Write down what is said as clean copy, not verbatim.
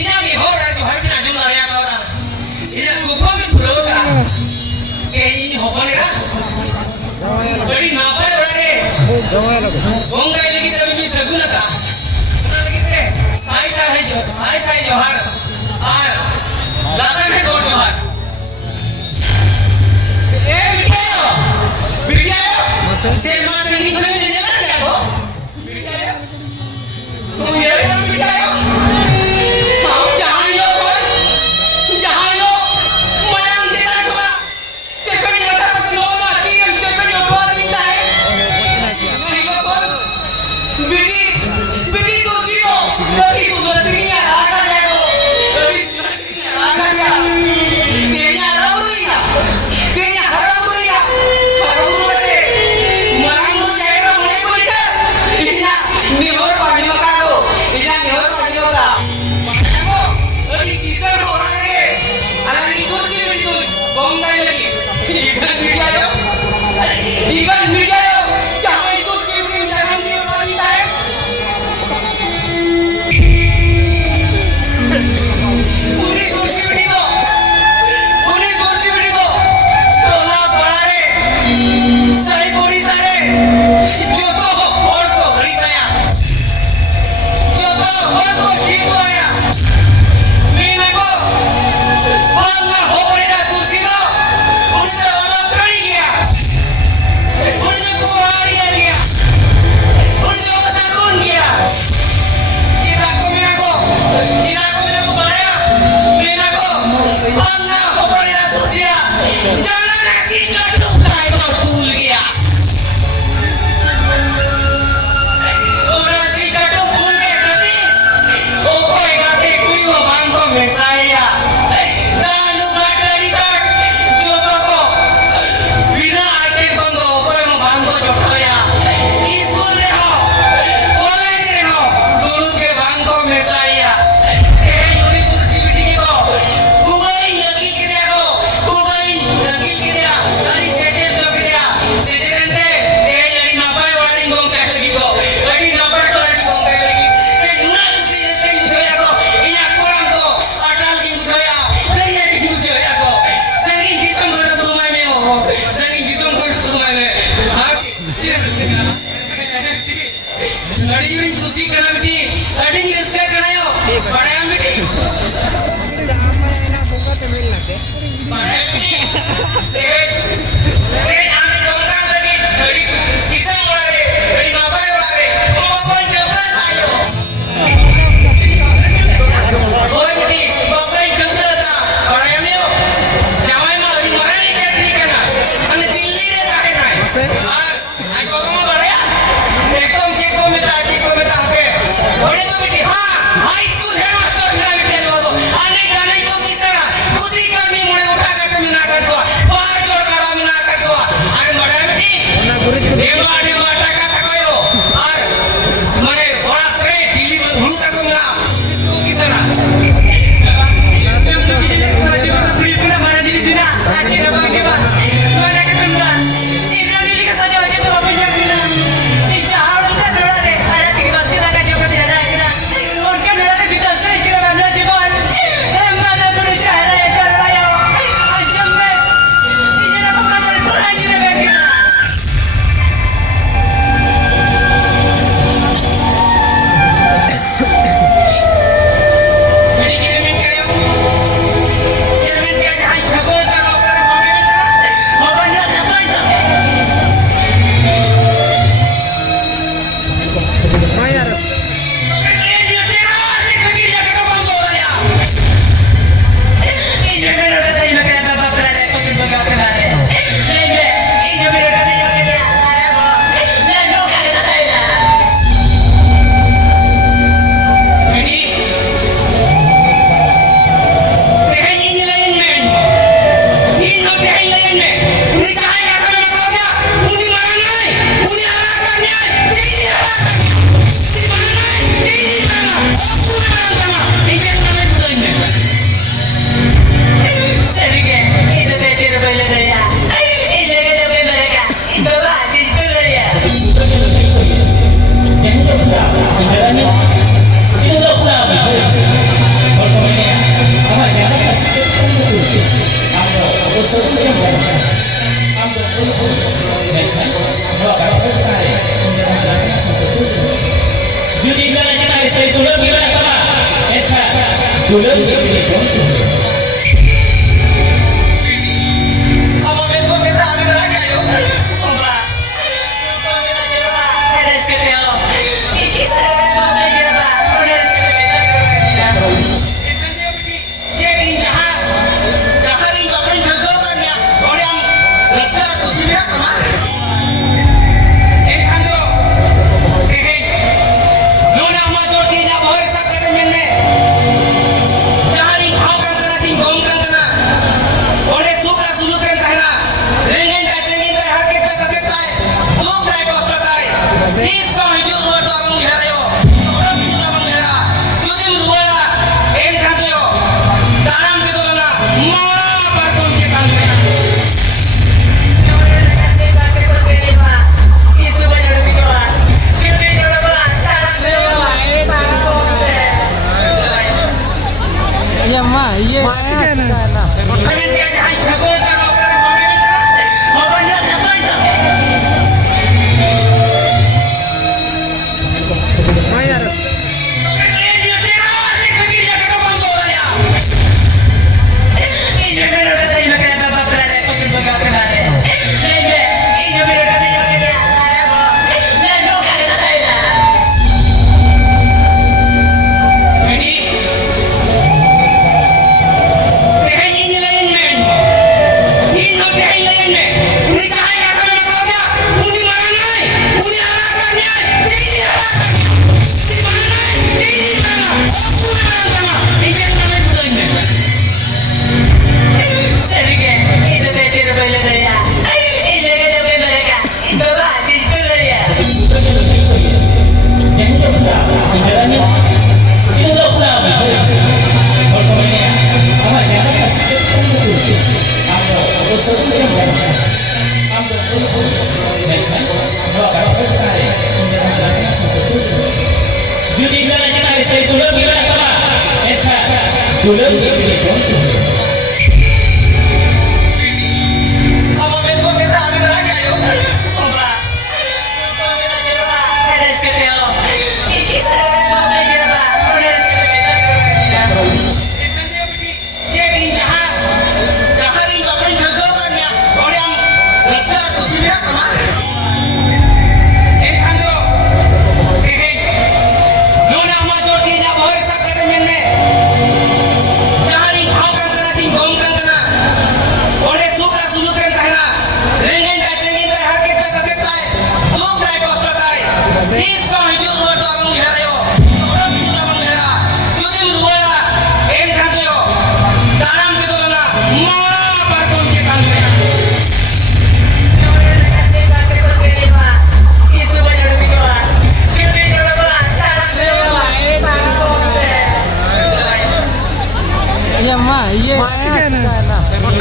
Ina mi hora tu har na jung area ka ora. Ina kupa mi purota. Ke ini hopone ra. Badi napa ora re. Bongai lagi tapi mi saguna ka. Suna lagi te. Sai johar. Ar. Latan hai dor johar. Selma seni khane le jala क्या को तुम ये सब बिठायो हम जहां लो मैं अंदर जाऊंगा से पे लगा तो नो माती हम से पे जो बात नहीं है नहीं बाबा बेटी तो जीरो कभी उधर नहीं आगा देखो कभी आगा क्या तेरा रवैया Julian pilih contoh. Sama bentuk kita ambil lagi ayo. Oba. Ada seketeo. Iki sadar apa lagi apa? Ada seketeo dia. Jadi jahat. Dakarin bapak jodohkan ya. Orang rasa tu sudah kemana? Kando. Nona amator tiga bahar sakar menme. Jaharin kau kan kena tinggal kan kena. Orang suka suluk kan tahna. Ringin ka har kita kasetai. Duk dai kosto dai. Dik song hidup luar tolong diharayo. Orang hidup tolong dihara. Jadi luar em kando. Dalam kita bana. Mora parkon ke kande. Iya mah, iya. Dengan dia jahat jago kalau orang komen cara. Mau banyak apa itu? Kalian dia tidak kerja kalau bangsa ya. Ini benar kata yang makan apa berada untuk berkata berada. Ini benar kata yang makan ya. Dan bukan kata lain. Jadi Tehan ini lain men. Ini tehan lain men. Ini cahaya kata memang kau dia. Uni mana naik? Uni harapan ni. Ini harapan. Di mana? Di mana? Aku memang sama. Ini mana itu ini? Serge, itu tidak boleh dia. Ini kita mereka. Itu bah, itu dia. Jangan lupa jalannya. Ini tak usah. Kalau kau ini, apa jangan kasih itu. Ambil sesuatu yang baik. Ambil jadi kalau jangan ada saya tulang gimana kamu? Julian pilih contoh.